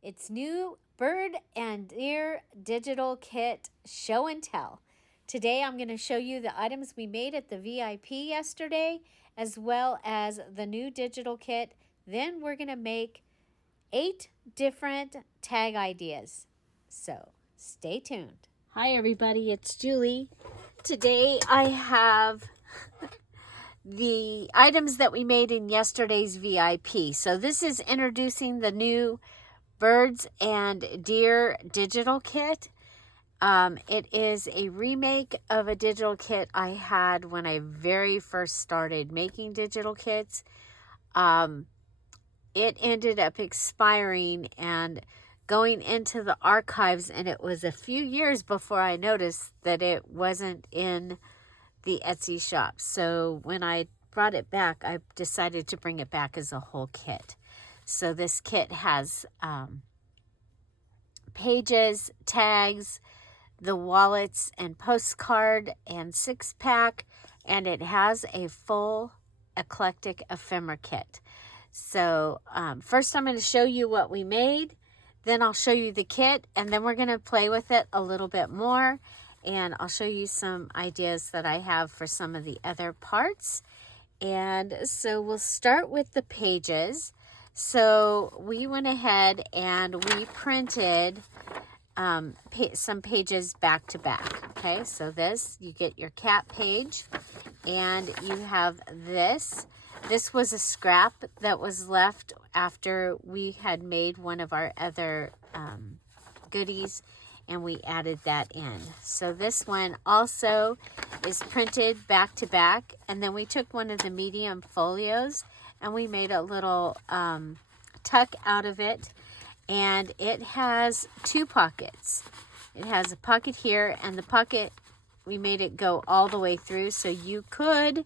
It's new Bird and Deer Digital Kit Show and Tell. Today I'm going to show you the items we made at the VIP yesterday, as well as the new digital kit. Then we're going to make 8 different tag ideas. So stay tuned. Hi everybody, it's Julie. Today I have the items that we made in yesterday's VIP. So this is introducing the new Birds and Deer digital kit. It is a remake of a digital kit I had when I very first started making digital kits. It ended up expiring and going into the archives, and it was a few years before I noticed that it wasn't in the Etsy shop. So when I brought it back, I decided to bring it back as a whole kit. So this kit has pages, tags, the wallets and postcard and 6-pack, and it has a full eclectic ephemera kit. So first I'm going to show you what we made, then I'll show you the kit, and then we're going to play with it a little bit more, and I'll show you some ideas that I have for some of the other parts. And so we'll start with the pages. So we went ahead and we printed some pages back to back. Okay, so this, you get your cat page, and you have this. This was a scrap that was left after we had made one of our other goodies, and we added that in. So this one also is printed back to back, and then we took one of the medium folios and we made a little tuck out of it, and it has 2 pockets. It has a pocket here, and the pocket, we made it go all the way through, so you could,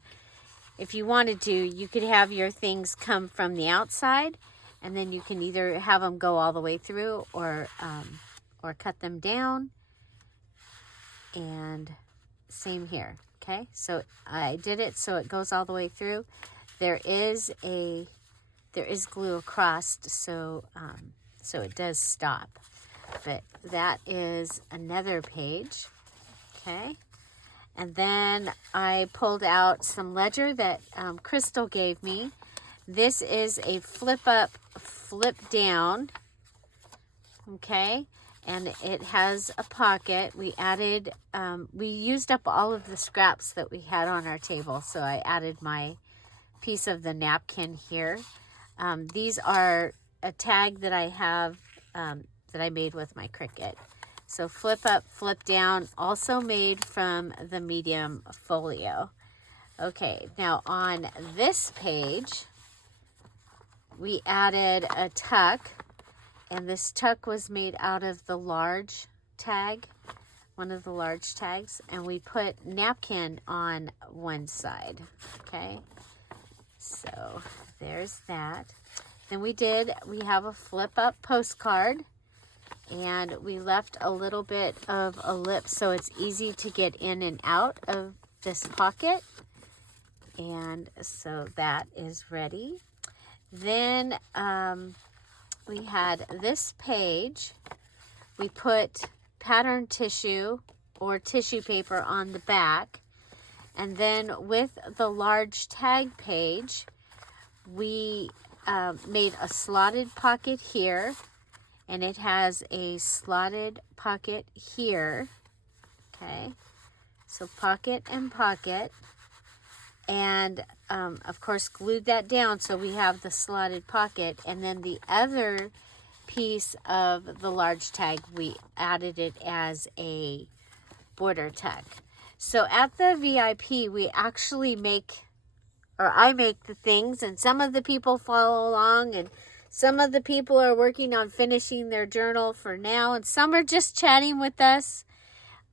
if you wanted to, you could have your things come from the outside, and then you can either have them go all the way through or cut them down. And same here. Okay, so I did it so it goes all the way through. There is glue across, so it does stop. But that is another page. Okay, and then I pulled out some ledger that Crystal gave me. This is a flip up, flip down. Okay, and it has a pocket. We added, we used up all of the scraps that we had on our table, so I added my piece of the napkin here. These are a tag that I have that I made with my Cricut. So flip up, flip down, also made from the medium folio. Okay, now on this page, we added a tuck, and this tuck was made out of the large tag, one of the large tags, and we put napkin on one side. Okay, so there's that. Then we have a flip up postcard, and we left a little bit of a lip so it's easy to get in and out of this pocket. And so that is ready. Then we had this page. We put pattern tissue or tissue paper on the back. And then with the large tag page, we made a slotted pocket here, and it has a slotted pocket here. Okay, so pocket and pocket, and of course glued that down so we have the slotted pocket. And then the other piece of the large tag, we added it as a border tuck. So at the VIP, we actually I make the things, and some of the people follow along, and some of the people are working on finishing their journal for now, and some are just chatting with us.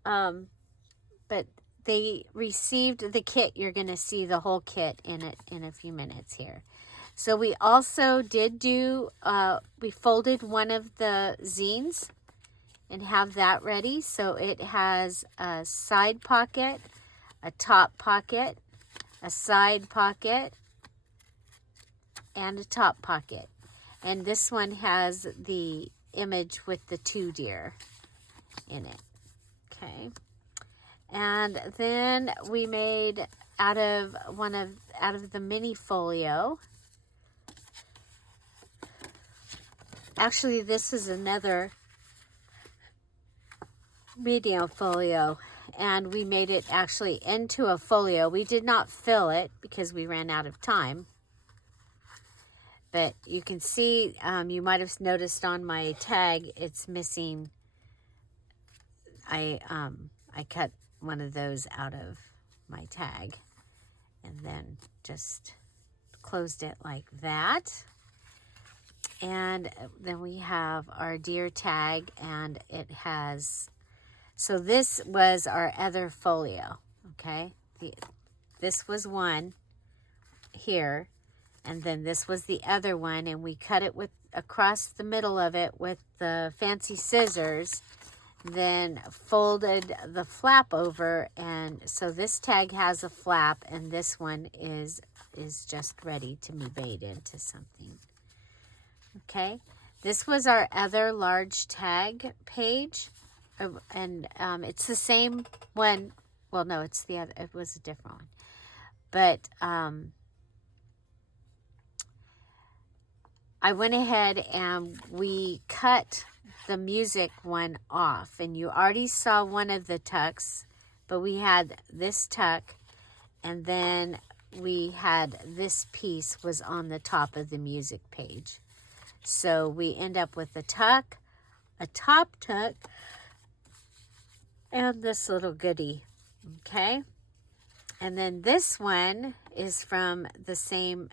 But they received the kit. You're going to see the whole kit in a few minutes here. So we also did we folded one of the zines and have that ready. So it has a side pocket, a top pocket, a side pocket, and a top pocket. And this one has the image with the 2 deer in it. Okay. And then we made out of the mini folio. Actually, this is another medium folio, and we made it actually into a folio. We did not fill it because we ran out of time. But you can see, you might have noticed on my tag, it's missing. I cut one of those out of my tag and then just closed it like that. And then we have our deer tag, and it has, so this was our other folio, okay? This was one here, and then this was the other one, and we cut it with across the middle of it with the fancy scissors, then folded the flap over, and so this tag has a flap, and this one is just ready to be made into something. Okay, this was our other large tag page, and it's the same one. Well, no, it's the other. It was a different one, but I went ahead and we cut the music one off, and you already saw one of the tucks, but we had this tuck, and then we had this piece was on the top of the music page. So we end up with a tuck, a top tuck, and this little goodie, okay? And then this one is from the same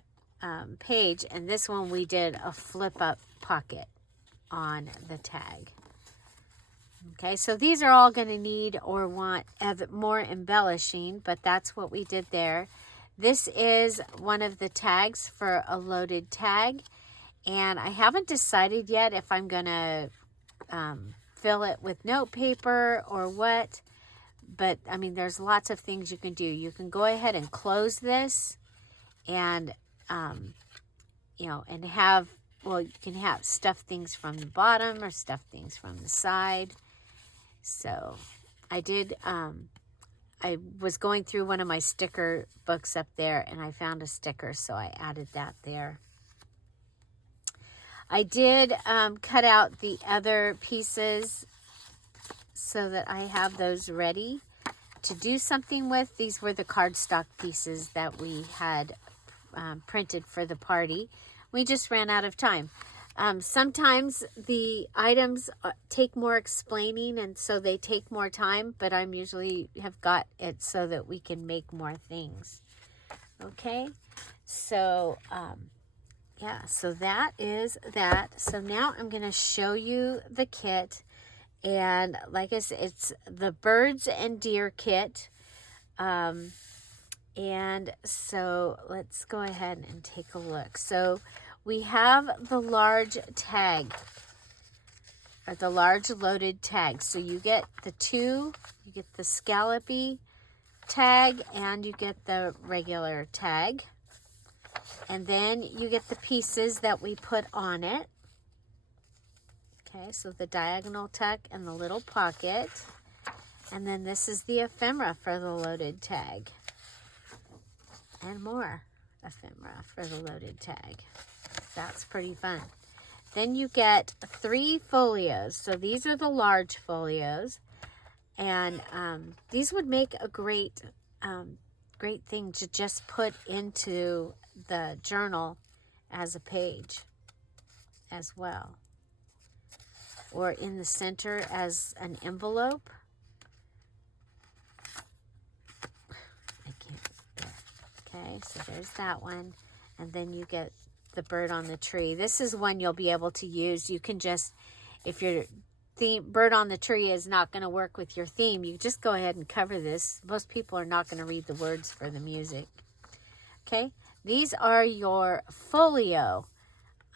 page, and this one we did a flip-up pocket on the tag. Okay, so these are all going to need or want more embellishing, but that's what we did there. This is one of the tags for a loaded tag, and I haven't decided yet if I'm going to fill it with note paper or what, but I mean, there's lots of things you can do. You can go ahead and close this and, you know, and have, well, you can have stuff things from the bottom or stuff things from the side. So I did, I was going through one of my sticker books up there, and I found a sticker, so I added that there. I did cut out the other pieces so that I have those ready to do something with. These were the cardstock pieces that we had printed for the party. We just ran out of time. Sometimes the items take more explaining, and so they take more time, but I'm usually have got it so that we can make more things. Okay, so yeah, so that is that. So now I'm going to show you the kit, and like I said, it's the birds and deer kit. And so let's go ahead and take a look. So we have the large tag, or the large loaded tag. So you get the two, you get the scallopy tag, and you get the regular tag. And then you get the pieces that we put on it. Okay, so the diagonal tuck and the little pocket. And then this is the ephemera for the loaded tag. And more ephemera for the loaded tag. That's pretty fun. Then you get 3 folios. So these are the large folios. And these would make a great thing to just put into the journal as a page as well, or in the center as an envelope. Okay, so there's that one, and then you get the bird on the tree. This is one you'll be able to use. You can just, if your bird on the tree is not going to work with your theme, you just go ahead and cover this. Most people are not going to read the words for the music. Okay, these are your folio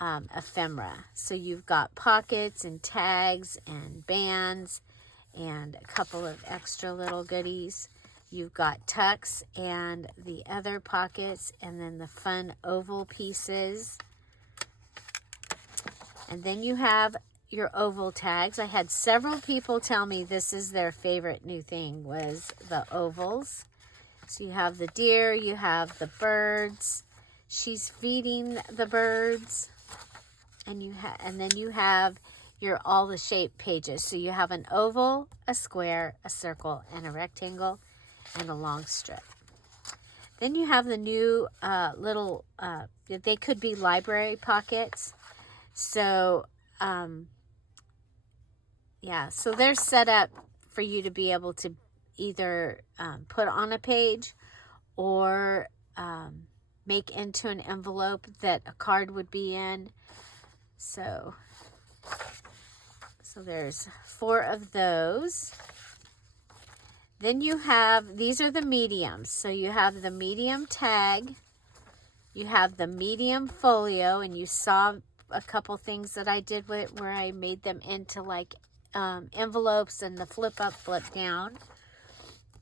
ephemera. So you've got pockets and tags and bands and a couple of extra little goodies. You've got tucks and the other pockets, and then the fun oval pieces. And then you have your oval tags. I had several people tell me this is their favorite new thing, was the ovals. So you have the deer, you have the birds. She's feeding the birds. And then you have your all the shape pages. So you have an oval, a square, a circle, and a rectangle, and a long strip. Then you have the new little, they could be library pockets. So, yeah, so they're set up for you to be able to either put on a page or make into an envelope that a card would be in. So there's 4 of those. Then you have, these are the mediums. So you have the medium tag, you have the medium folio, and you saw a couple things that I did with where I made them into like envelopes and the flip up, flip down.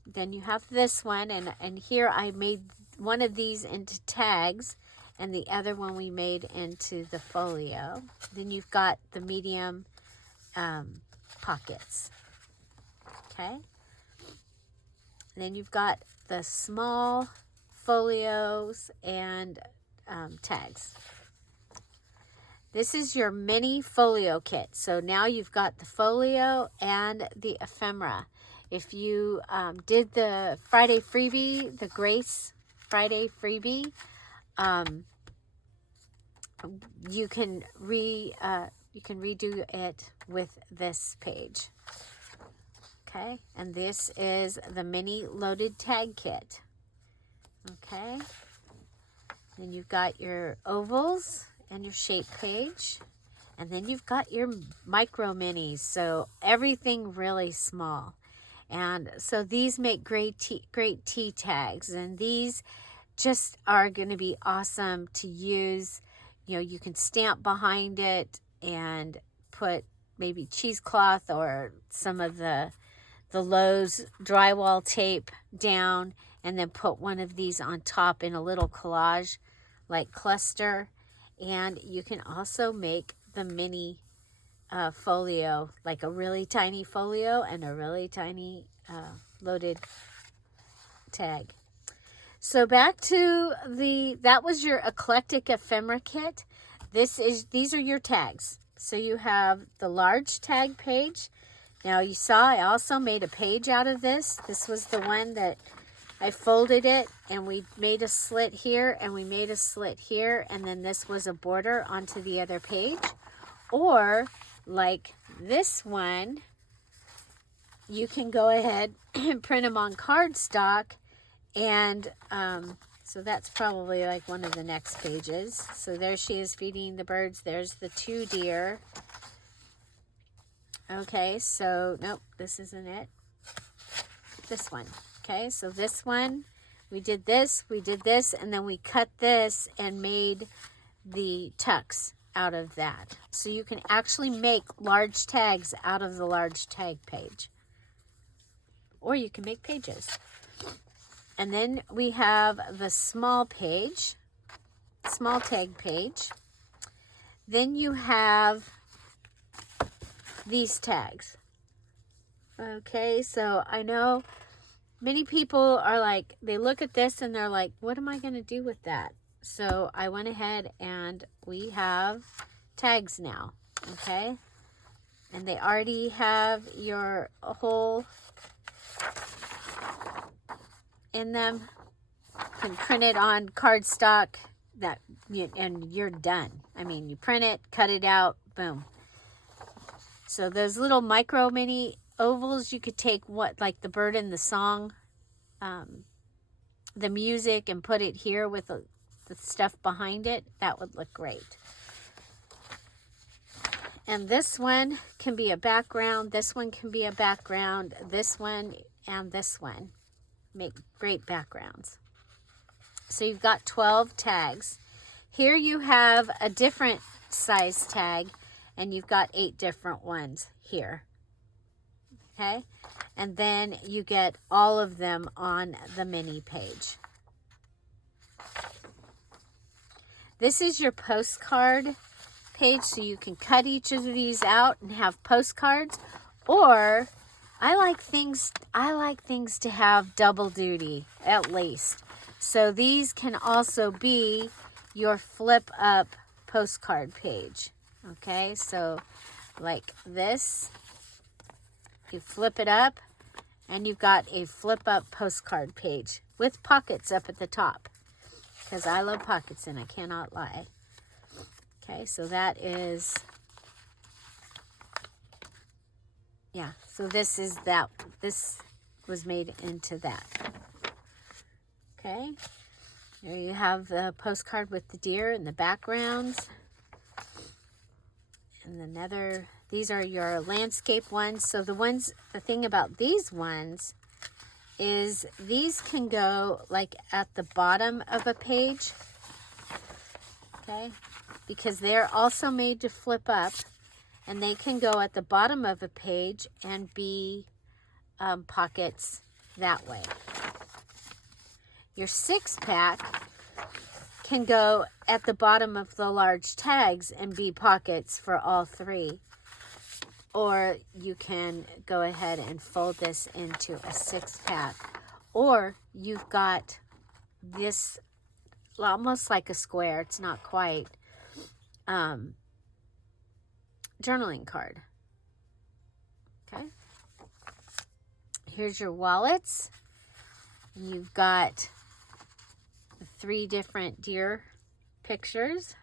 Then you have this one, and here I made one of these into tags, and the other one we made into the folio. Then you've got the medium pockets. Okay. Then you've got the small folios and tags. This is your mini folio kit. So now you've got the folio and the ephemera. If you did the Friday freebie, the Grace Friday freebie, you can redo it with this page. Okay, and this is the mini loaded tag kit. Okay, then you've got your ovals and your shape page, and then you've got your micro minis, so everything really small. And so these make great tea tags, and these just are going to be awesome to use. You know, you can stamp behind it and put maybe cheesecloth or some of the Lowe's drywall tape down, and then put one of these on top in a little collage like cluster. And you can also make the mini folio, like a really tiny folio and a really tiny loaded tag. So back to that was your eclectic ephemera kit. These are your tags. So you have the large tag page. Now you saw I also made a page out of this. This was the one that I folded it, and we made a slit here, and we made a slit here, and then this was a border onto the other page. Or like this one, you can go ahead and print them on cardstock, and so that's probably like one of the next pages. So there she is feeding the birds. There's the 2 deer. Okay, so nope, this isn't it. This one. Okay, so this one, we did this, and then we cut this and made the tucks out of that. So you can actually make large tags out of the large tag page. Or you can make pages. And then we have the small page, small tag page. Then you have these tags. Okay, so I know many people are like, they look at this and they're like, what am I going to do with that? So I went ahead and we have tags now. Okay, and they already have your whole in them. You can print it on cardstock and you're done. I mean, you print it, cut it out, boom. So those little micro mini ovals, you could take like the bird in the song, the music, and put it here with the stuff behind it. That would look great. And this one can be a background. This one can be a background. This one and this one make great backgrounds. So you've got 12 tags. Here you have a different size tag, and you've got 8 different ones here. Okay, and then you get all of them on the mini page. This is your postcard page so you can cut each of these out and have postcards. Or I like things to have double duty at least. So these can also be your flip up postcard page. Okay, so like this, you flip it up and you've got a flip up postcard page with pockets up at the top, because I love pockets and I cannot lie. Okay, so that is, yeah, so this was made into that. Okay, there you have the postcard with the deer and the backgrounds. And another, these are your landscape ones. So the thing about these ones is these can go like at the bottom of a page. Okay, because they're also made to flip up, and they can go at the bottom of a page and be pockets that way. Your 6-pack can go at the bottom of the large tags and be pockets for all 3. Or you can go ahead and fold this into a 6-pack. Or you've got this almost like a square, it's not quite, journaling card. Okay. Here's your wallets. You've got 3 different deer pictures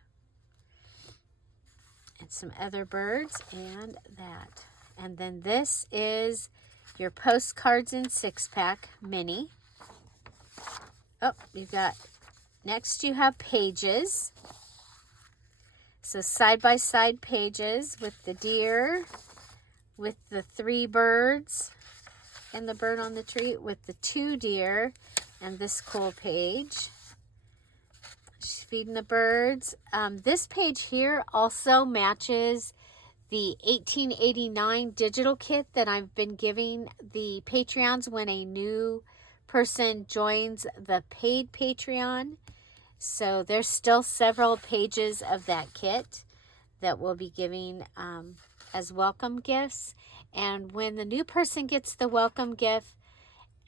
and some other birds and that. And then this is your postcards in 6-pack mini. Oh, you've got, next you have pages. So side-by-side pages with the deer, with the 3 birds, and the bird on the tree, with the 2 deer, and this cool page. She's feeding the birds. This page here also matches the 1889 digital kit that I've been giving the Patreons when a new person joins the paid Patreon. So there's still several pages of that kit that we'll be giving as welcome gifts. And when the new person gets the welcome gift,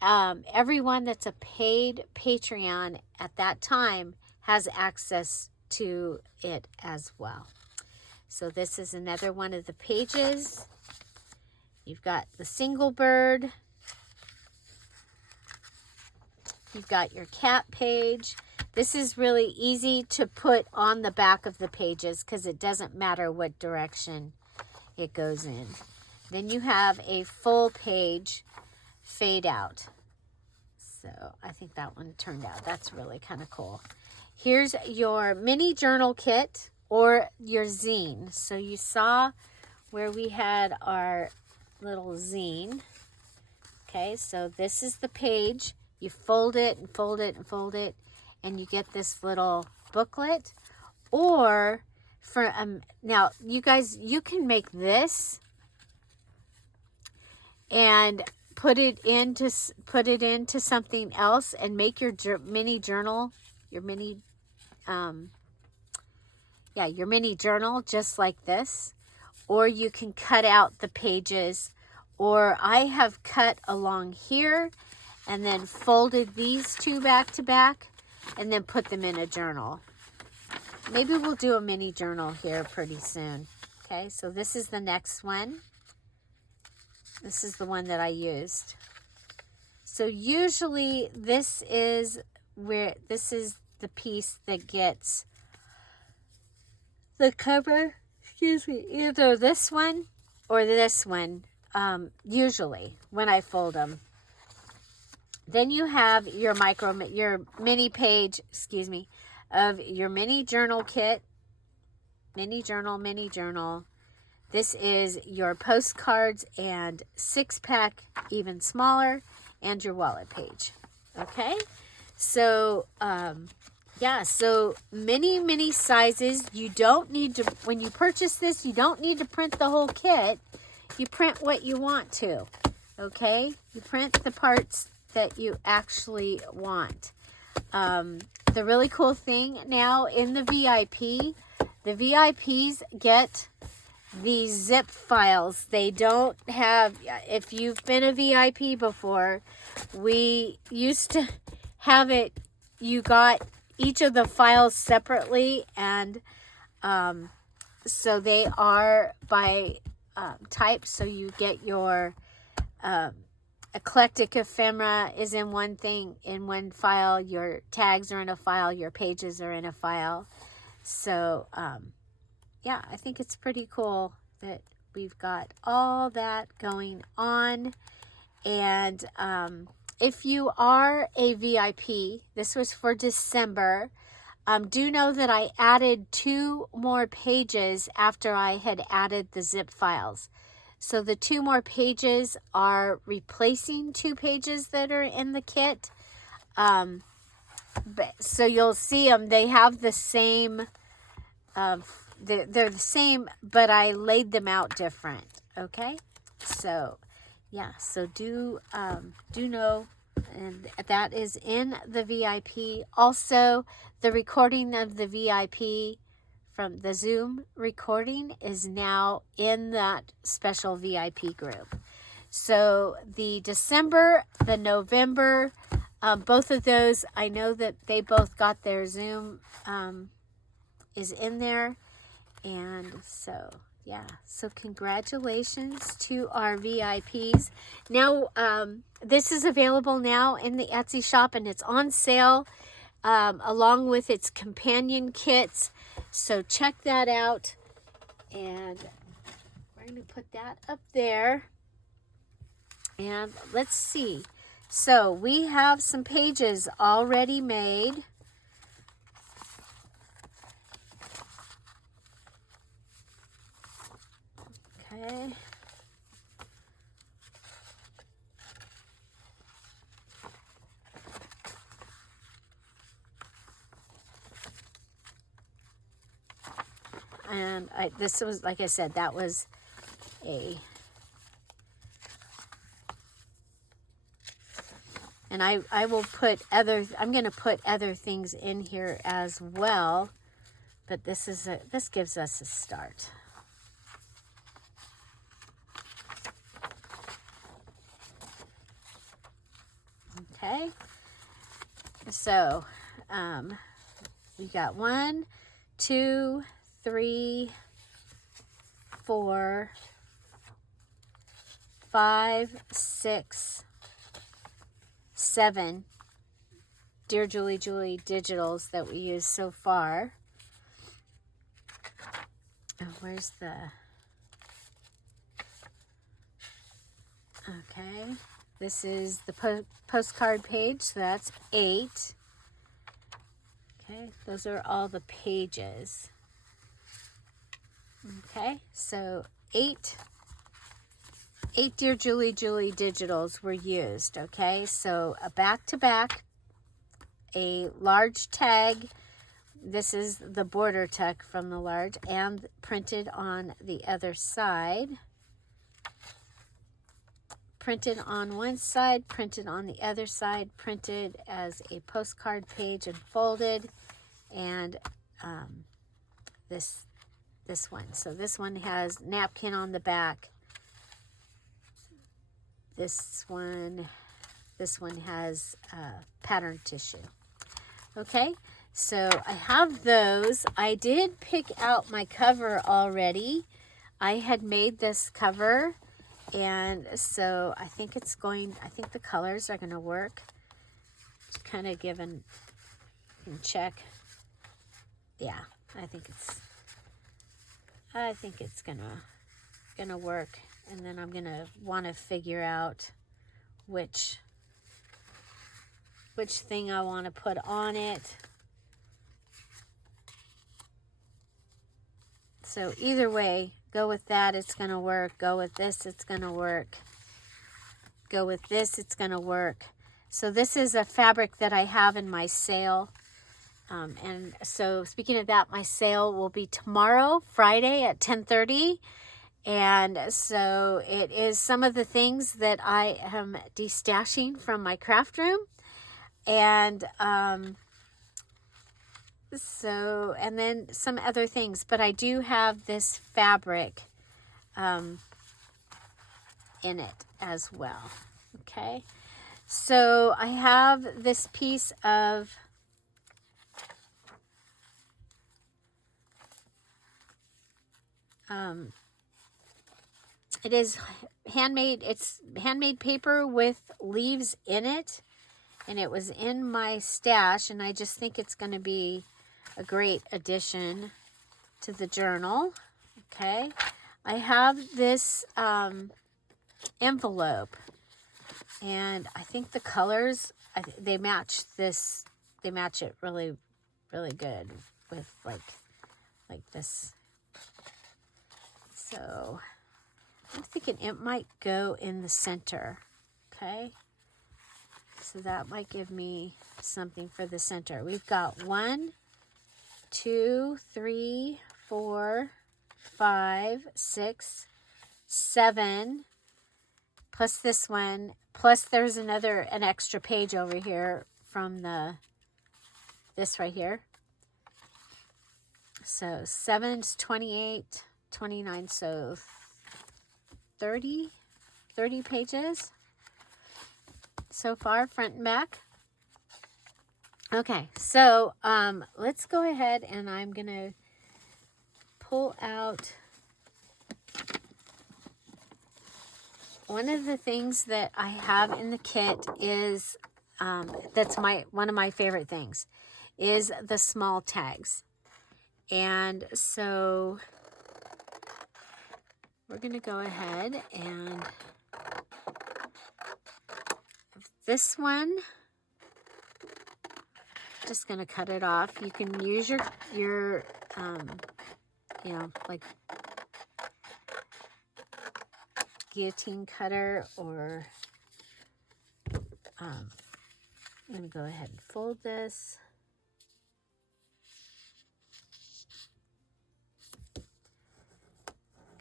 everyone that's a paid Patreon at that time has access to it as well. So this is another one of the pages. You've got the single bird. You've got your cat page. This is really easy to put on the back of the pages because it doesn't matter what direction it goes in. Then you have a full page fade out. So I think that one turned out. That's really kind of cool. Here's your mini journal kit or your zine. So you saw where we had our little zine. Okay, so this is the page. You fold it and fold it and fold it, and you get this little booklet. Or for now, you guys, you can make this and put it into something else and make your mini journal, your mini journal just like this. Or you can cut out the pages, or I have cut along here and then folded these 2 back to back and then put them in a journal. Maybe we'll do a mini journal here pretty soon. Okay, so this is the next one. This is the one that I used. So usually this is the piece that gets the cover, either this one or this one, usually when I fold them. Then you have your mini page, of your mini journal kit. Mini journal. This is your postcards and 6-pack, even smaller, and your wallet page. Okay? So, yeah, so many sizes. You don't need to, when you purchase this, you don't need to print the whole kit. You print what you want to. Okay? You print the parts that you actually want. The really cool thing now in the VIP, The VIPs get these zip files. They don't have, if you've been a VIP before, we used to have it, you got each of the files separately, and so they are by type. So you get your eclectic ephemera is in one thing, in one file, your tags are in a file, your pages are in a file. So yeah, I think it's pretty cool that we've got all that going on. And if you are a VIP, this was for December, do know that I added 2 more pages after I had added the zip files. So the 2 more pages are replacing 2 pages that are in the kit. So you'll see them. They have the same, they're the same, but I laid them out different. Okay, so yeah, so do know, and that is in the VIP. Also, the recording of the VIP from the Zoom recording is now in that special VIP group. So the December, the November, both of those, I know that they both got their Zoom is in there. And so, yeah, so congratulations to our VIPs. Now, this is available now in the Etsy shop, and it's on sale along with its companion kits. So check that out. And we're going to put that up there. And let's see. So we have some pages already made. Okay. And this was, like I said, that was a, and I will put other, I'm going to put other things in here as well, but this gives us a start. Okay, so we got 1, 2, 3, 4, 5, 6, 7 Dear Julie digitals that we used so far. Oh, where's the, okay, this is the postcard page, so that's 8. Okay, those are all the pages. Okay, so 8 Dear Julie digitals were used. Okay, so a back-to-back, a large tag. This is the border tuck from the large, and printed on the other side. Printed on one side, printed on the other side, printed as a postcard page and folded, and this one. So this one has napkin on the back. This one has pattern tissue. Okay, so I have those. I did pick out my cover already. I had made this cover, and so I think the colors are going to work. Just kind of giving check. Yeah, I think it's gonna work, and then I'm gonna want to figure out which thing I want to put on it. So either way, go with that, it's gonna work. Go with this, it's gonna work. Go with this, it's gonna work. So this is a fabric that I have in my sale. And so speaking of that, my sale will be tomorrow, Friday at 10:30. And so it is some of the things that I am destashing from my craft room. And So, and then some other things, but I do have this fabric in it as well. Okay, so I have this piece of it is handmade. It's handmade paper with leaves in it, and it was in my stash, and I just think it's going to be a great addition to the journal. Okay, I have this envelope, and I think the colors, they match this. They match it really, really good with like this. So I'm thinking it might go in the center. Okay, so that might give me something for the center. We've got 1, 2, 3, 4, 5, 6, 7, plus this one, plus there's an extra page over here from this right here. So 7 is 28, 29, so 30 pages so far, front and back. Okay, so let's go ahead, and I'm gonna pull out one of the things that I have in the kit is that's one of my favorite things is the small tags. And so we're gonna go ahead and this one, just gonna cut it off. You can use your you know, like guillotine cutter, or I'm gonna go ahead and fold this.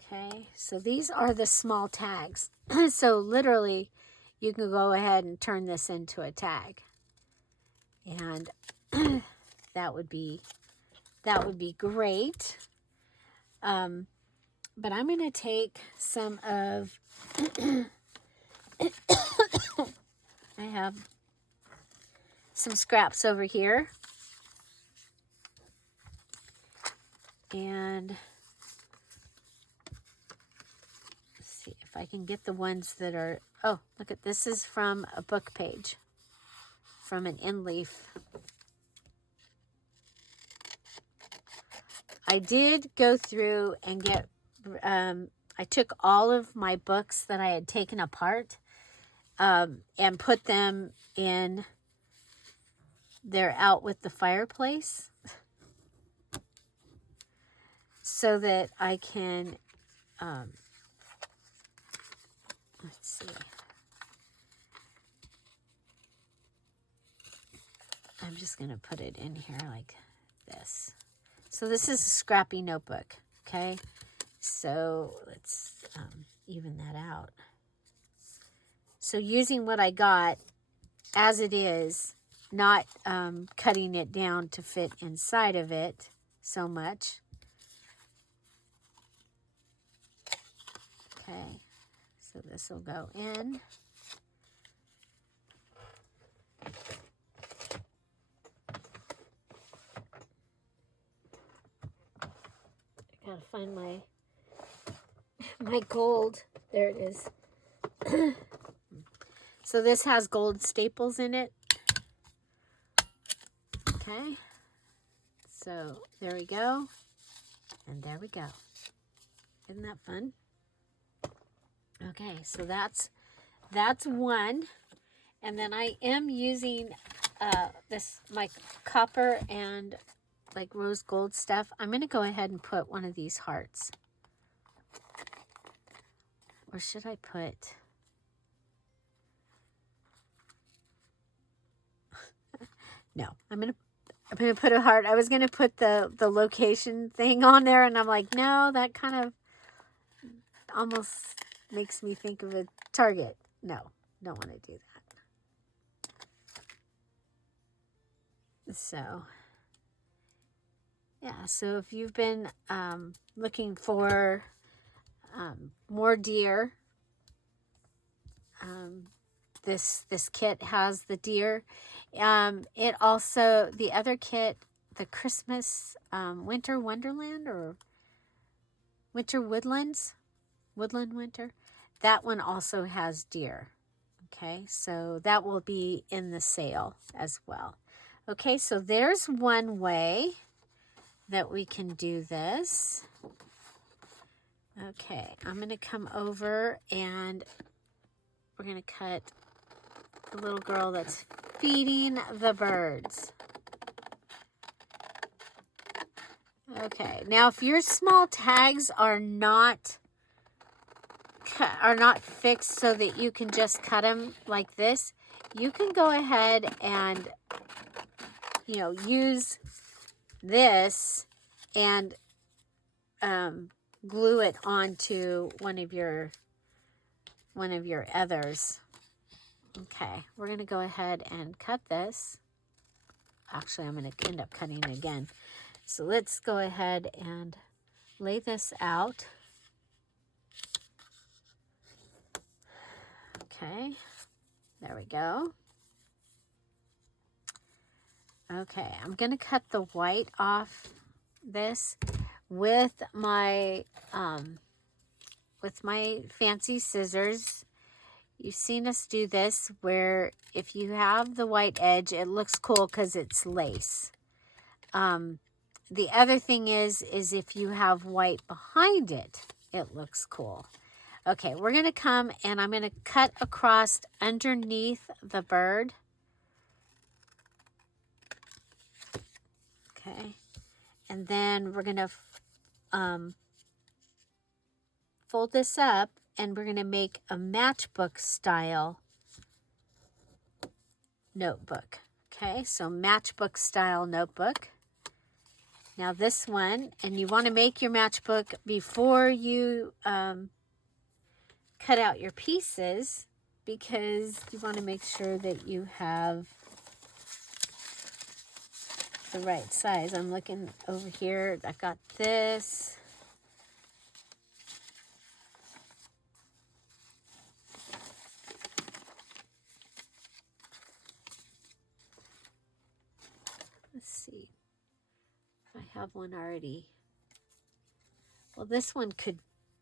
Okay, so these are the small tags. So literally you can go ahead and turn this into a tag, and that would be great. But I'm going to take some of I have some scraps over here, and let's see if I can get the ones that are, oh, look at this, is from a book page, from an in leaf. I did go through and get, I took all of my books that I had taken apart and put them in, they're out with the fireplace, so that I can, let's see. I'm just going to put it in here like this. So this is a scrappy notebook, okay? So let's even that out. So using what I got as it is, not cutting it down to fit inside of it so much. Okay, so this will go in. I gotta find my gold. There it is. So this has gold staples in it. Okay. So there we go. And there we go. Isn't that fun? Okay, so that's one. And then I am using this, my copper and like rose gold stuff. I'm going to go ahead and put one of these hearts. Or should I put... No, I'm gonna put a heart. I was gonna put the location thing on there, and I'm like, no, that kind of almost makes me think of a Target. No, don't want to do that. So Yeah, so if you've been looking for more deer, this kit has the deer. It also, the other kit, the Christmas Winter Wonderland or Winter Woodlands, Woodland Winter, that one also has deer. Okay, so that will be in the sale as well. Okay, so there's one way that we can do this. Okay, I'm going to come over and we're going to cut the little girl that's feeding the birds. Okay, now if your small tags are not fixed so that you can just cut them like this, you can go ahead and, you know, use this and glue it onto one of your others. Okay, we're going to go ahead and cut this. Actually, I'm going to end up cutting it again. So let's go ahead and lay this out. Okay, there we go. Okay, I'm going to cut the white off this with my fancy scissors. You've seen us do this where if you have the white edge, it looks cool because it's lace. The other thing is if you have white behind it, it looks cool. Okay, we're going to come and I'm going to cut across underneath the bird. Okay, and then we're going to fold this up and we're going to make a matchbook style notebook. Okay, so matchbook style notebook. Now this one, and you want to make your matchbook before you cut out your pieces because you want to make sure that you have the right size. I'm looking over here. I've got this. Let's see if I have one already. Well, this one could,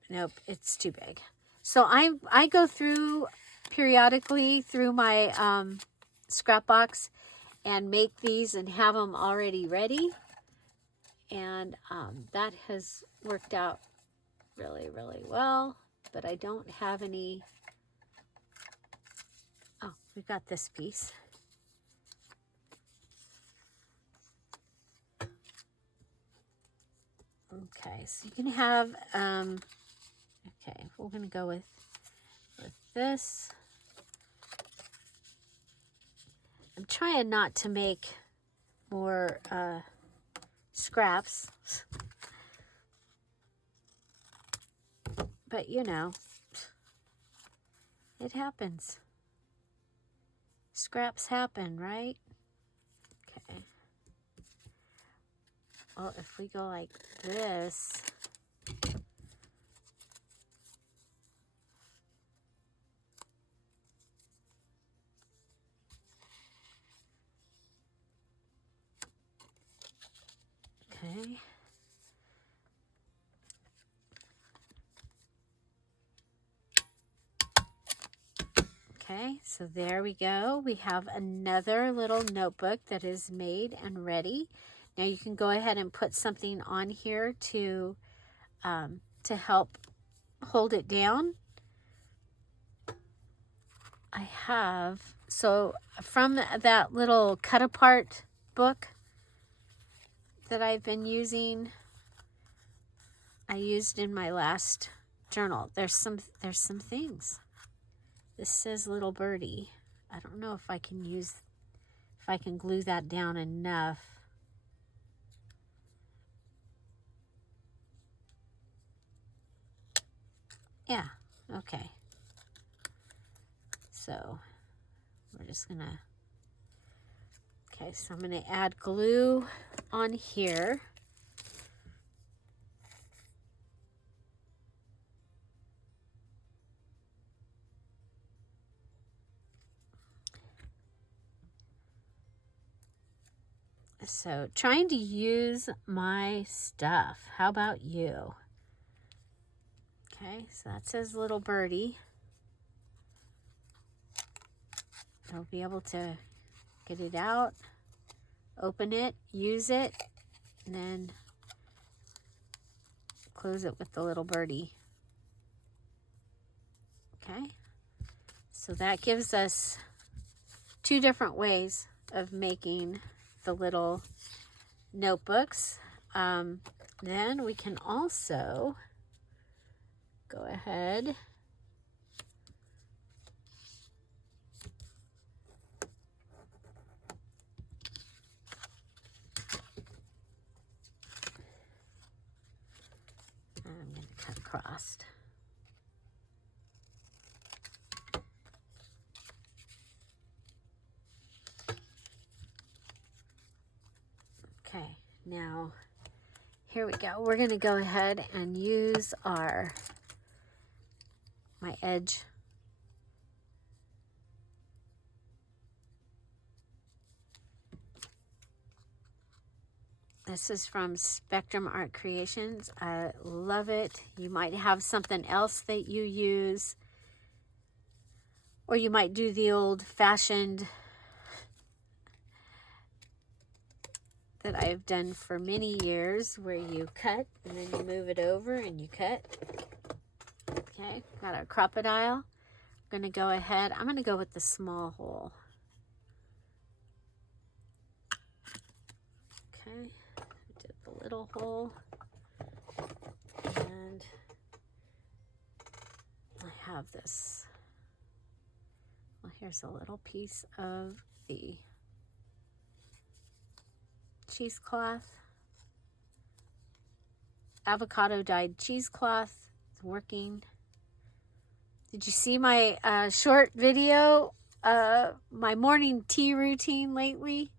nope, it's too big. So I go through periodically through my scrap box and make these and have them already ready. And that has worked out really, really well. But I don't have any. Oh, we've got this piece. Okay, so you can have, okay, we're going to go with this. I'm trying not to make more scraps, but you know, it happens. Scraps happen, right? Okay. Well, if we go like this, okay. Okay, so there we go. We have another little notebook that is made and ready. Now you can go ahead and put something on here to help hold it down. I have, so from that little cut apart book that I've been using, I used in my last journal. There's some things. This says little birdie. I don't know if I can glue that down enough. Yeah, okay. So we're just gonna, okay, so I'm gonna add glue on here. So trying to use my stuff. How about you? Okay, so that says little birdie. I'll be able to get it out, open it, use it, and then close it with the little birdie. Okay, so that gives us two different ways of making the little notebooks. Then we can also go ahead I'm going to cut across. Okay, now here we go. We're going to go ahead and use my edge. This is from Spectrum Art Creations. I love it. You might have something else that you use, or you might do the old-fashioned that I've done for many years, where you cut and then you move it over and you cut. Okay, got our crocodile. I'm going to go ahead. I'm going to go with the small hole. Okay, did the little hole. And I have this. Well, here's a little piece of the cheesecloth. Avocado dyed cheesecloth. It's working. Did you see my short video, my morning tea routine lately?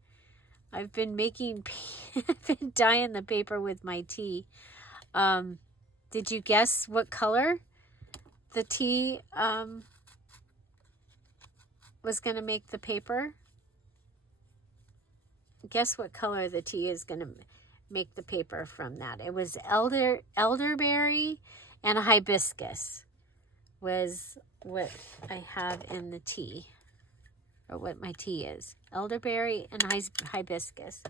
I've been making, I've been dyeing the paper with my tea. Did you guess what color the tea was going to make the paper? Guess what color the tea is going to make the paper from that? It was elderberry and hibiscus was what I have in the tea, or what my tea is. Elderberry and hibiscus.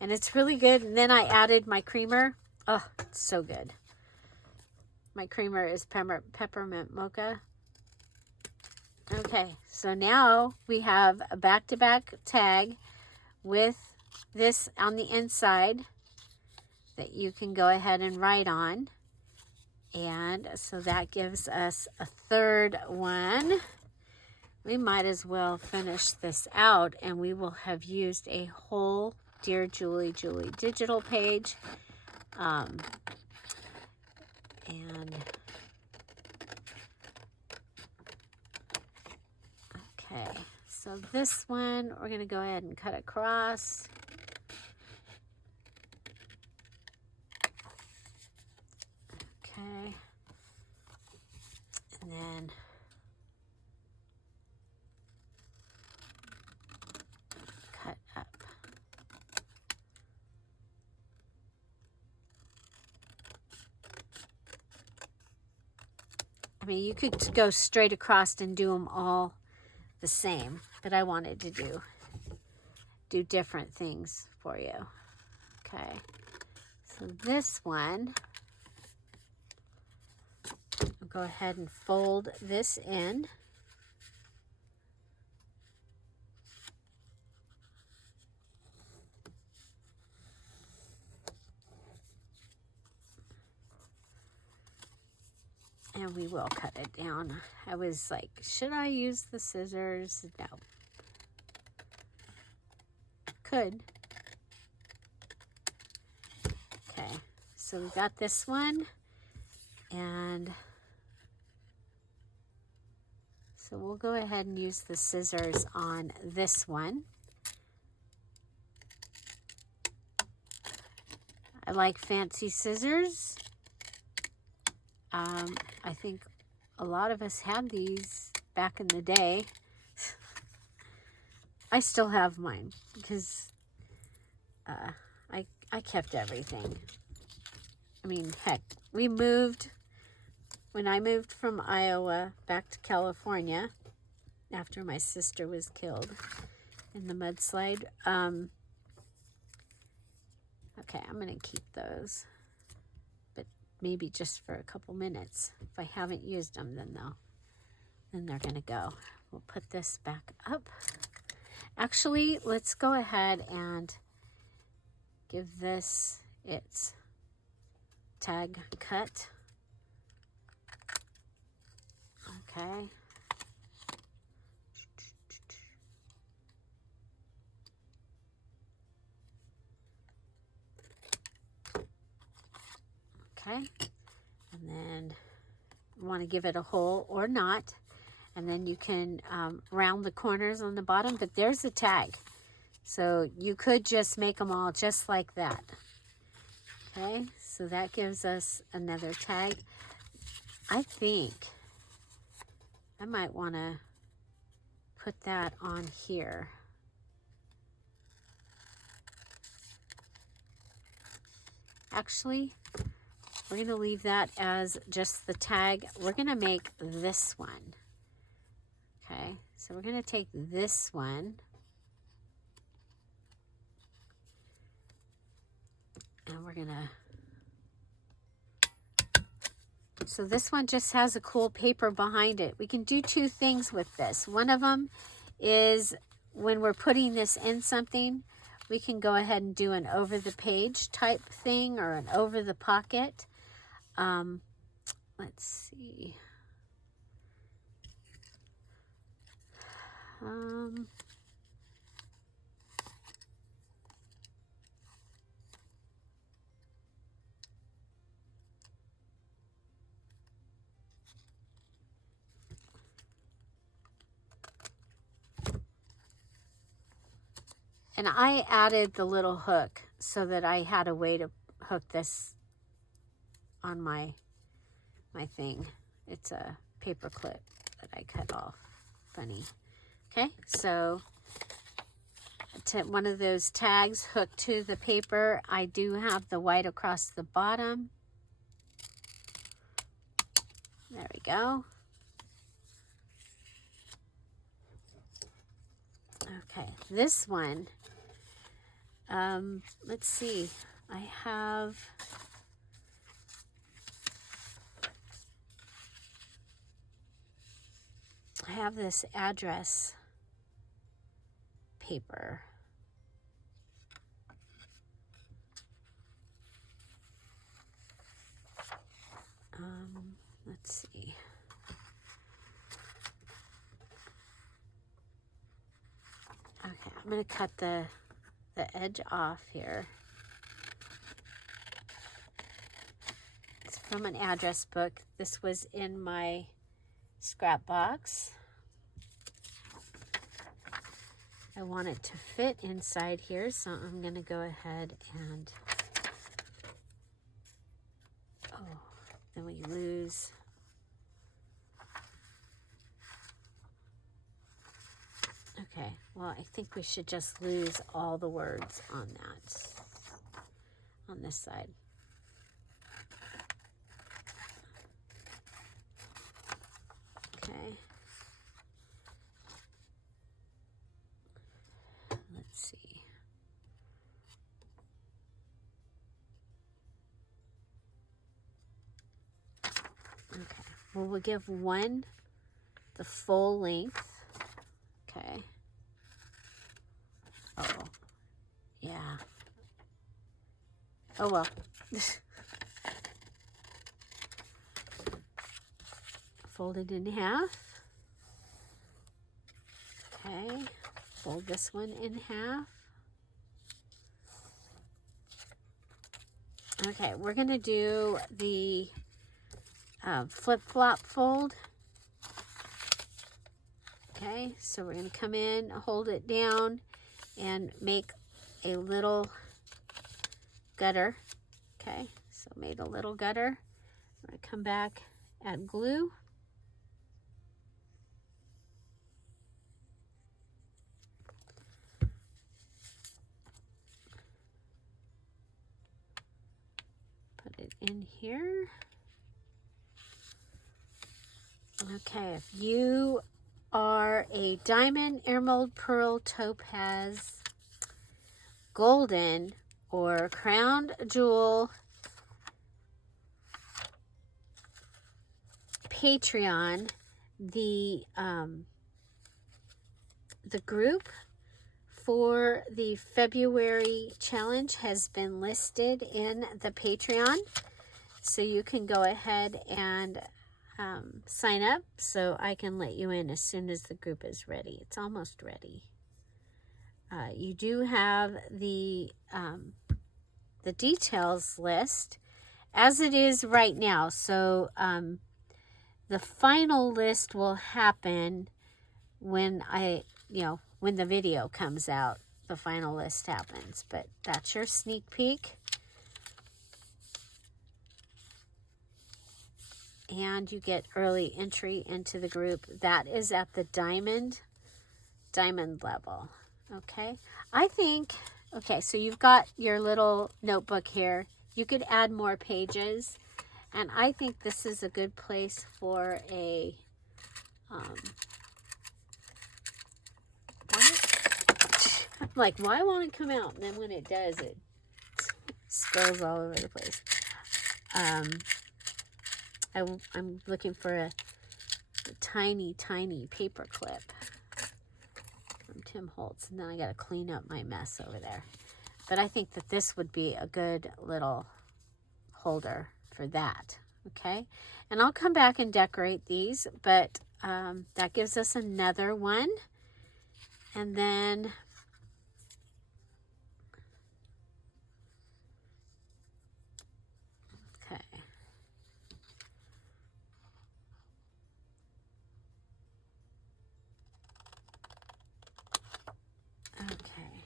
And it's really good. And then I added my creamer. Oh, it's so good. My creamer is peppermint mocha. Okay, so now we have a back-to-back tag with this on the inside that you can go ahead and write on. And so that gives us a third one. We might as well finish this out, and we will have used a whole Dear Julie digital page. Okay, so this one we're going to go ahead and cut across. Okay, and then cut up. I mean, you could go straight across and do them all the same, but I wanted to do different things for you. Okay, so this one, I'll go ahead and fold this in. And we will cut it down. I was like, should I use the scissors? No. Could. Okay, so we got this one. And so we'll go ahead and use the scissors on this one. I like fancy scissors. I think a lot of us had these back in the day. I still have mine because I kept everything. I mean, heck, we moved, when I moved from Iowa back to California after my sister was killed in the mudslide. Okay, I'm going to keep those, but maybe just for a couple minutes. If I haven't used them, then they're going to go. We'll put this back up. Actually, let's go ahead and give this its tag cut. Okay. Okay. And then you want to give it a hole or not. And then you can round the corners on the bottom, but there's a tag. So you could just make them all just like that. Okay, so that gives us another tag. I think I might want to put that on here. Actually, we're going to leave that as just the tag. We're going to make this one. Okay, so we're going to take this one and we're going to, so this one just has a cool paper behind it. We can do two things with this. One of them is when we're putting this in something, we can go ahead and do an over the page type thing or an over the pocket. Let's see. And I added the little hook so that I had a way to hook this on my thing. It's a paper clip that I cut off. Funny. Okay, so to one of those tags hooked to the paper, I do have the white across the bottom. There we go. Okay, this one, let's see, I have this address paper. Let's see. Okay, I'm going to cut the edge off here. It's from an address book. This was in my scrap box. I want it to fit inside here, so I'm going to go ahead and, oh, then we lose. Okay, well, I think we should just lose all the words on that, on this side. Okay. Let's see. Okay, well, we'll give one the full length. Okay. Oh, yeah. Oh, well. Fold it in half. Okay. Fold this one in half. Okay, we're going to do the flip-flop fold. Okay, so we're going to come in, hold it down, and make a little gutter. Okay, so made a little gutter. I'm going to come back, add glue. in here. Okay, if you are a diamond, emerald, pearl, topaz, golden, or crown jewel Patreon, the group for the February challenge has been listed in the Patreon, so you can go ahead and sign up so I can let you in as soon as the group is ready. It's almost ready. You do have the details list as it is right now. So the final list will happen when when the video comes out. The final list happens, but that's your sneak peek. And you get early entry into the group. That is at the diamond level. Okay, I think, okay, so you've got your little notebook here. You could add more pages, and I think this is a good place for a I'm like, why won't it come out? And then when it does, it spills all over the place. I'm looking for a tiny paper clip from Tim Holtz, and then I got to clean up my mess over there. But I think that this would be a good little holder for that. Okay, and I'll come back and decorate these, but that gives us another one. And then okay.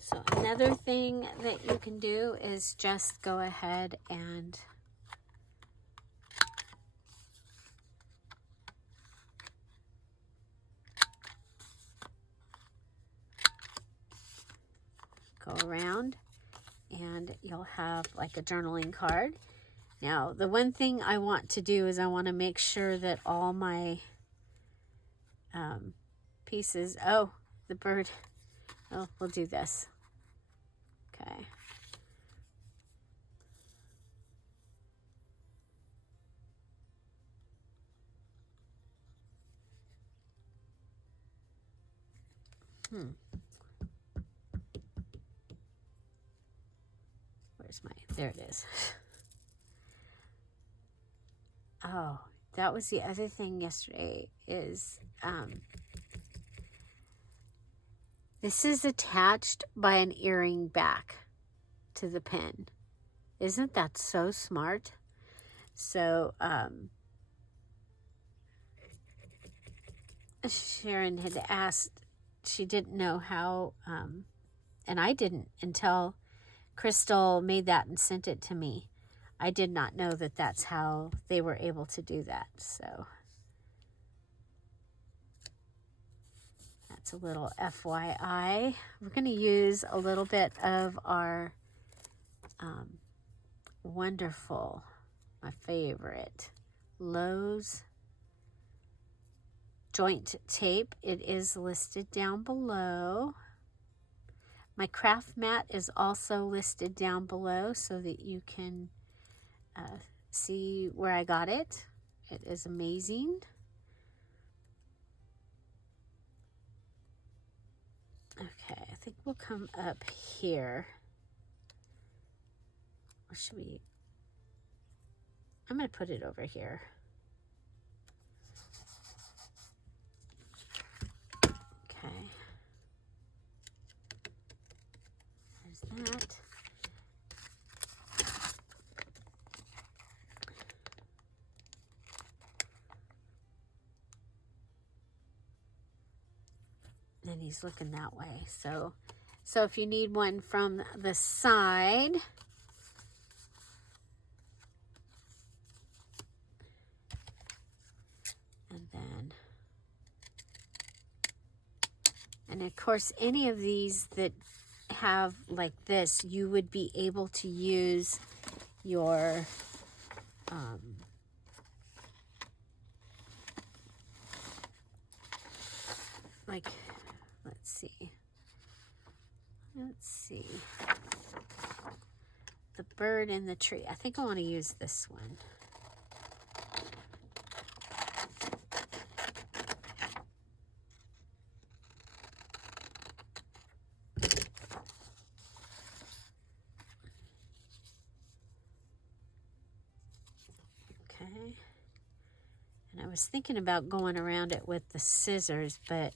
So another thing that you can do is just go ahead and go around, and you'll have like a journaling card. Now, the one thing I want to do is I want to make sure that all my pieces, oh, the bird, oh, we'll do this. Okay. Where's my, there it is. Oh, that was the other thing yesterday is, this is attached by an earring back to the pen. Isn't that so smart? So, Sharon had asked, she didn't know how, and I didn't until Crystal made that and sent it to me. I did not know that that's how they were able to do that. So that's a little FYI. We're going to use a little bit of our wonderful, my favorite, Lowe's joint tape. It is listed down below. My craft mat is also listed down below so that you can see where I got it. It is amazing. Okay, I think we'll come up here. Or should we? I'm going to put it over here. Okay. There's that. And he's looking that way. So if you need one from the side, and of course, any of these that have like this, you would be able to use your like, let's see, the bird in the tree. I think I want to use this one. Okay. And I was thinking about going around it with the scissors, but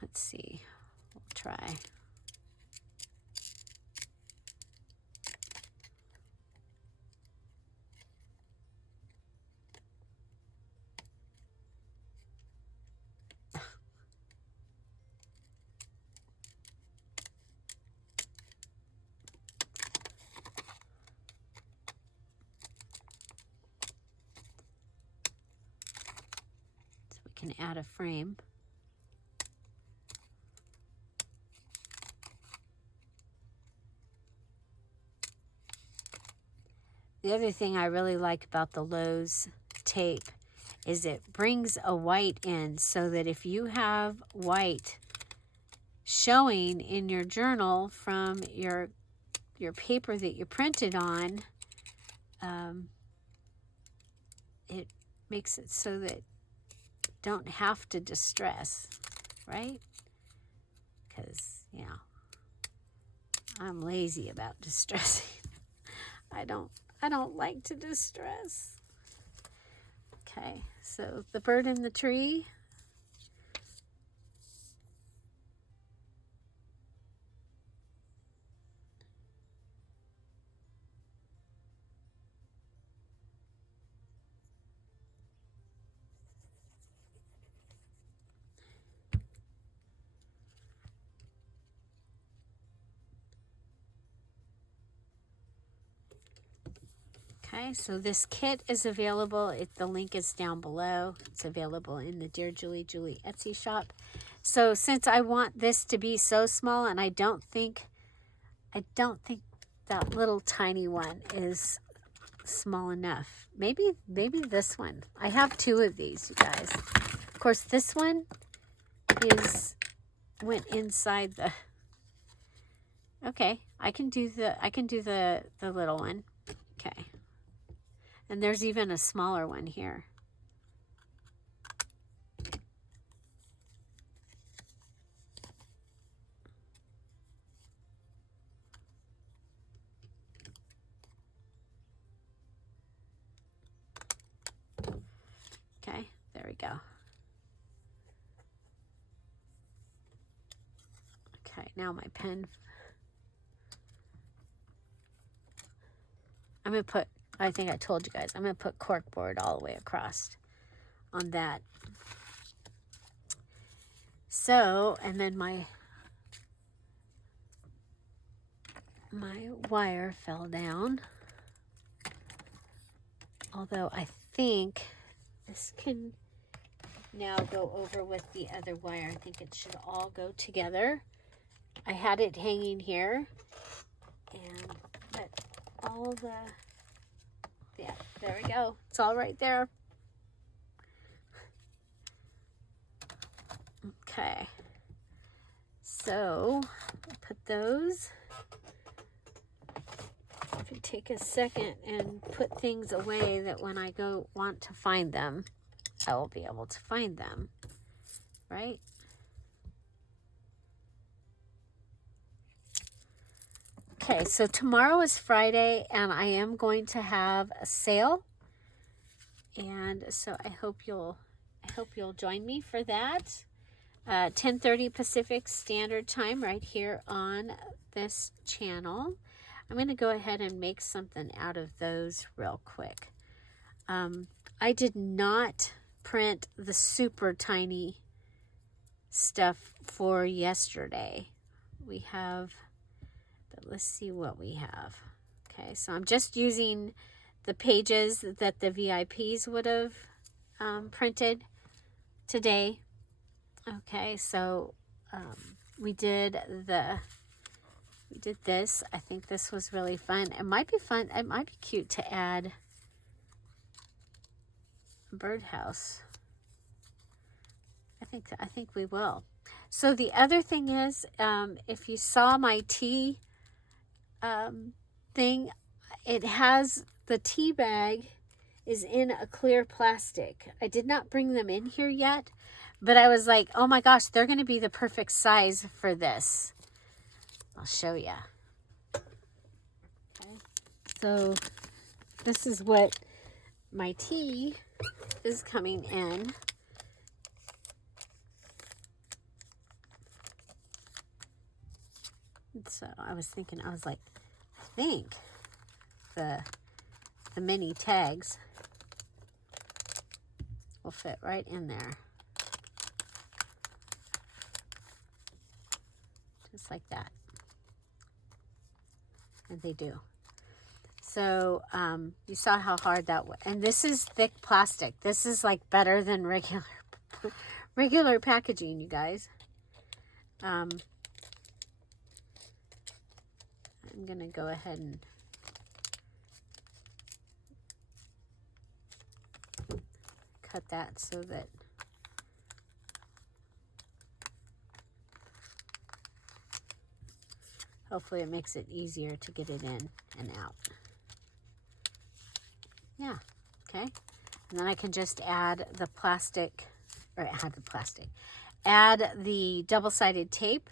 let's see. We'll try. Can add a frame. The other thing I really like about the Lowe's tape is it brings a white in, so that if you have white showing in your journal from your paper that you printed on, it makes it so that don't have to distress, right? Because, yeah, I'm lazy about distressing. I don't like to distress. Okay, so the bird in the tree. Okay, so this kit is available. The link is down below. It's available in the Dear Julie Etsy shop. So since I want this to be so small, and I don't think that little tiny one is small enough. Maybe this one. I have two of these, you guys. Of course, this one went inside the. Okay, I can do the little one. Okay. And there's even a smaller one here. Okay, there we go. Okay, now my pen. I'm going to put, I think I told you guys, I'm going to put corkboard all the way across on that. So, and then my wire fell down. Although I think this can now go over with the other wire. I think it should all go together. I had it hanging here, but all the, yeah, there we go. It's all right there. Okay. So, I'll put those. If you take a second and put things away that when I want to find them, I will be able to find them, right? Okay, so tomorrow is Friday, and I am going to have a sale, and so I hope you'll join me for that. 10:30 Pacific Standard Time, right here on this channel. I'm going to go ahead and make something out of those real quick. I did not print the super tiny stuff for yesterday. We have, but let's see what we have. Okay, so I'm just using the pages that the VIPs would have printed today. Okay, so we did the we did this. I think this was really fun. It might be fun. It might be cute to add a birdhouse. I think we will. So the other thing is, if you saw my tea thing, it has the tea bag is in a clear plastic. I did not bring them in here yet, but I was like, oh my gosh, they're going to be the perfect size for this. I'll show you. Okay. So this is what my tea is coming in. So I was thinking, I was like, I think the mini tags will fit right in there. Just like that. And they do. So you saw how hard that was. And this is thick plastic. This is like better than regular packaging, you guys. I'm going to go ahead and cut that so that hopefully it makes it easier to get it in and out. Yeah, okay. And then I can just add the plastic, or add the double-sided tape.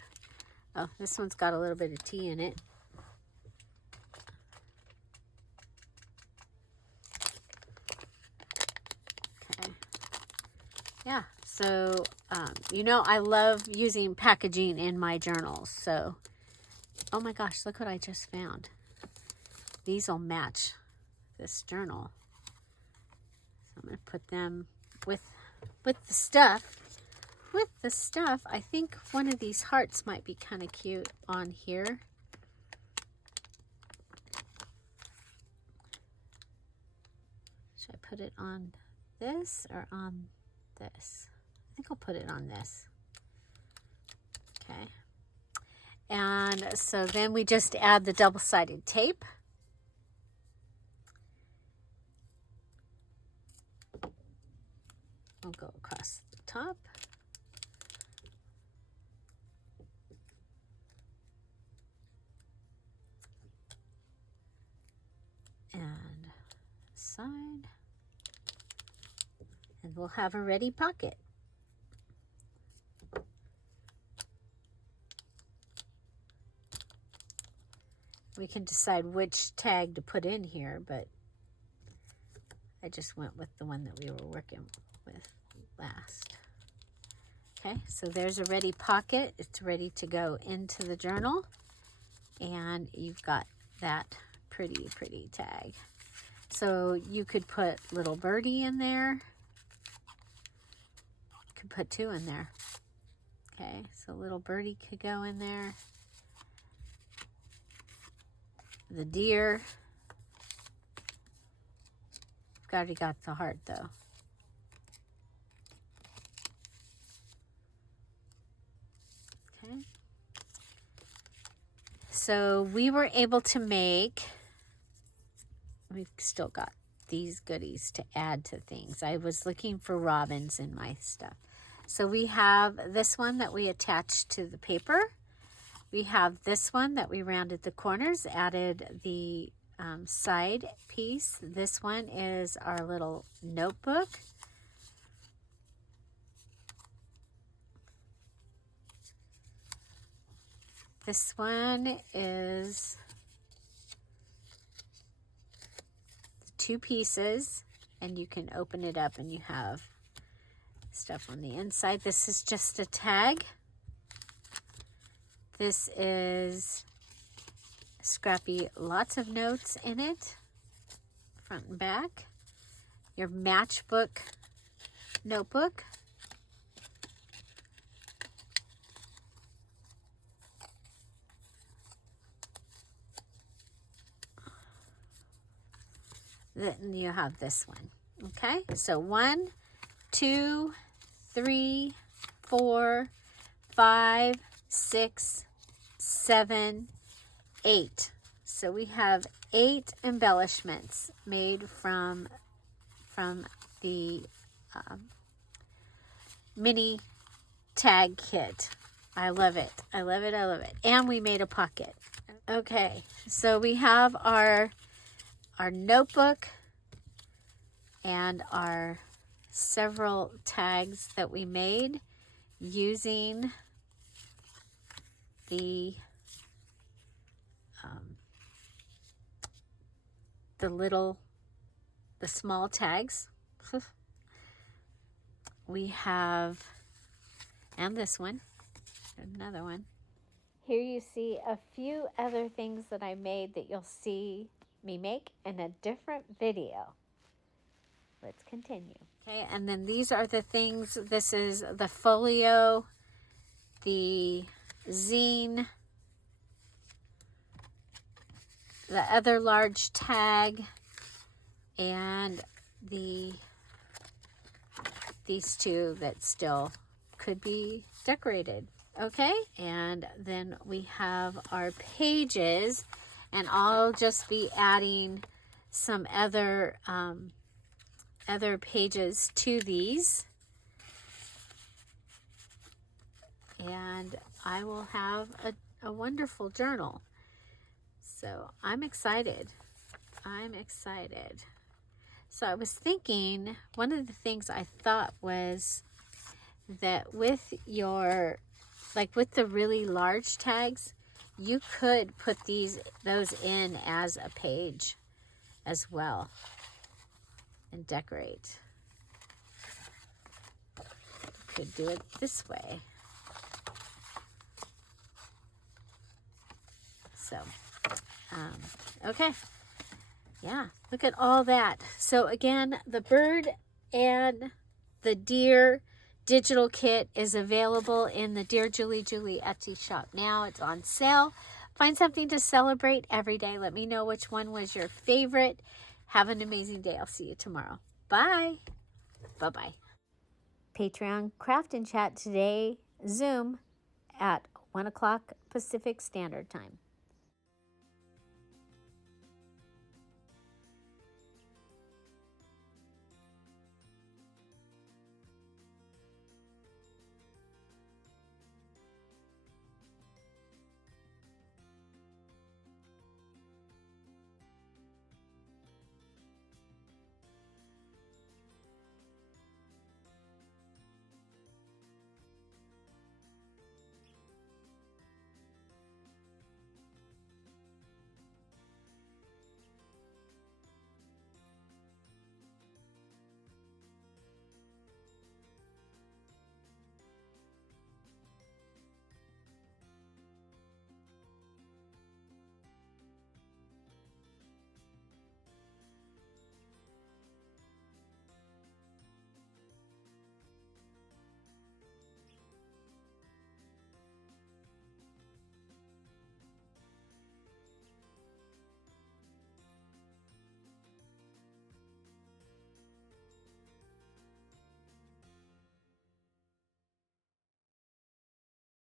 Oh, this one's got a little bit of tea in it. Okay. Yeah, so, you know, I love using packaging in my journals. So, oh my gosh, look what I just found. These will match this journal. So I'm going to put them with the stuff. With the stuff, I think one of these hearts might be kind of cute on here. Should I put it on this or on this? I think I'll put it on this. Okay. And so then we just add the double-sided tape. We'll go across the top. And side. And we'll have a ready pocket. We can decide which tag to put in here, but I just went with the one that we were working with last. Okay, so there's a ready pocket. It's ready to go into the journal. And you've got that pretty tag. So you could put little birdie in there. You could put two in there. Okay, so little birdie could go in there. The deer. I've already got the heart though. Okay. So we were able to make, we've still got these goodies to add to things. I was looking for robins in my stuff. So we have this one that we attached to the paper. We have this one that we rounded the corners, added the side piece. This one is our little notebook. This one is two pieces, and you can open it up and you have stuff on the inside. This is just a tag. This is scrappy, lots of notes in it, front and back. Your matchbook notebook. Then you have this one. Okay, so 1, 2, 3, 4, 5, 6, 7, 8. So we have 8 embellishments made from the mini tag kit. I love it. I love it. I love it. And we made a pocket. Okay, so we have our notebook and our several tags that we made using the small tags. We have, and this one, another one. Here you see a few other things that I made that you'll see me make in a different video. Let's continue. Okay, and then these are the things. This is the folio, the zine, the other large tag, and these two that still could be decorated. Okay, and then we have our pages, and I'll just be adding some other pages to these, and I will have a wonderful journal. So I'm excited. I'm excited. So I was thinking, one of the things I thought was that with with the really large tags, you could put those in as a page as well and decorate. You could do it this way. So, okay. Yeah, look at all that. So again, the bird and the deer digital kit is available in the Dear Julie Etsy shop now. It's on sale. Find something to celebrate every day. Let me know which one was your favorite. Have an amazing day. I'll see you tomorrow. Bye. Bye-bye. Patreon Craft and Chat today, Zoom at 1 o'clock Pacific Standard Time.